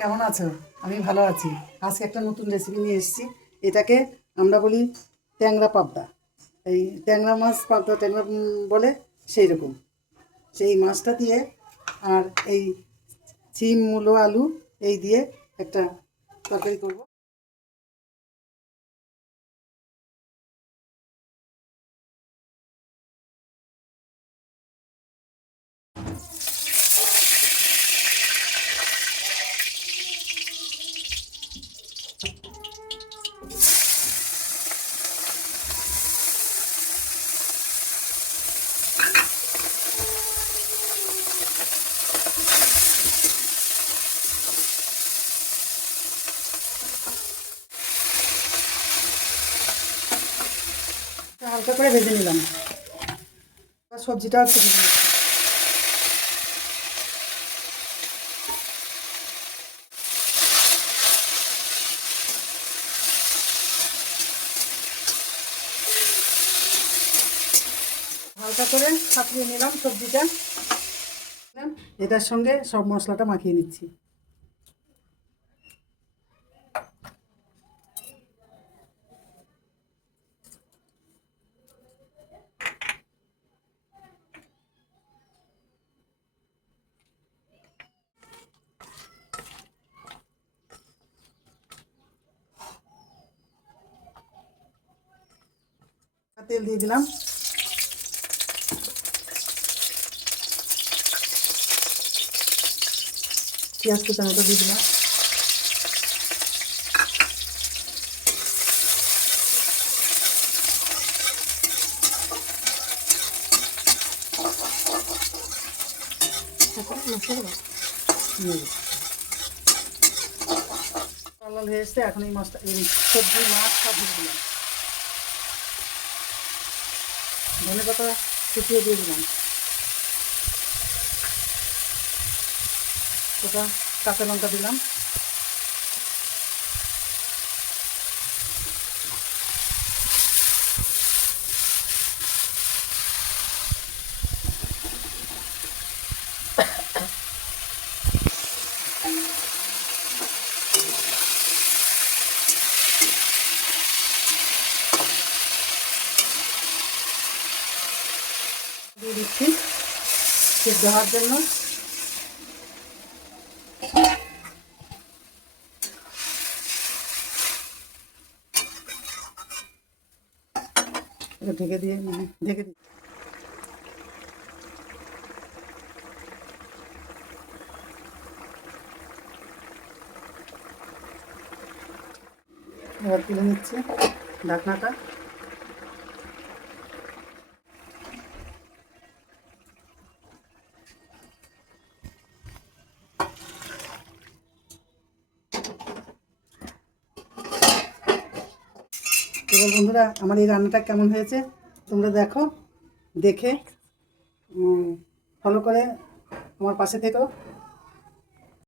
কেমন আছো? আমি ভালো আছি। আজকে একটা নতুন রেসিপি নিয়ে এসেছি। এটাকে আমরা বলি ট্যাংরা পাবদা। এই ট্যাংরা মাছ পাবদা ট্যাংরা বলে সেই রকম। সেই মাছটা দিয়ে আর এই সিম মূলো আলু এই দিয়ে একটা তরকারি করব। হালকা করে ভেজে নিলাম। সবজিটাও একটু ভেজে নিচ্ছি। হালকা করে ছাপিয়ে নিলাম সবজিটা। এটার সঙ্গে সব মশলাটা মাখিয়ে নিচ্ছি। তেল দিয়ে দিলাম। পেঁয়াজ কুচানোটা দিয়ে দিলাম। লাল হয়ে এসছে। এখন এই মাছটা এই সবজি মাছটা দিয়ে দিলাম। ধনে পাতা কুচিয়ে দিয়ে দিলাম। ওটা কাঁচা লঙ্কা দিলাম। দিয়ে দিচ্ছি সিদ্ধ হওয়ার জন্য। এটা ঢেকে দিয়ে ঢেকে দিচ্ছি। এবার তুলে নিচ্ছি ঢাকনাটা। এবার বন্ধুরা, আমার এই রান্নাটা কেমন হয়েছে তোমরা দেখো। দেখে ফলো করে আমার পাশে থেকো।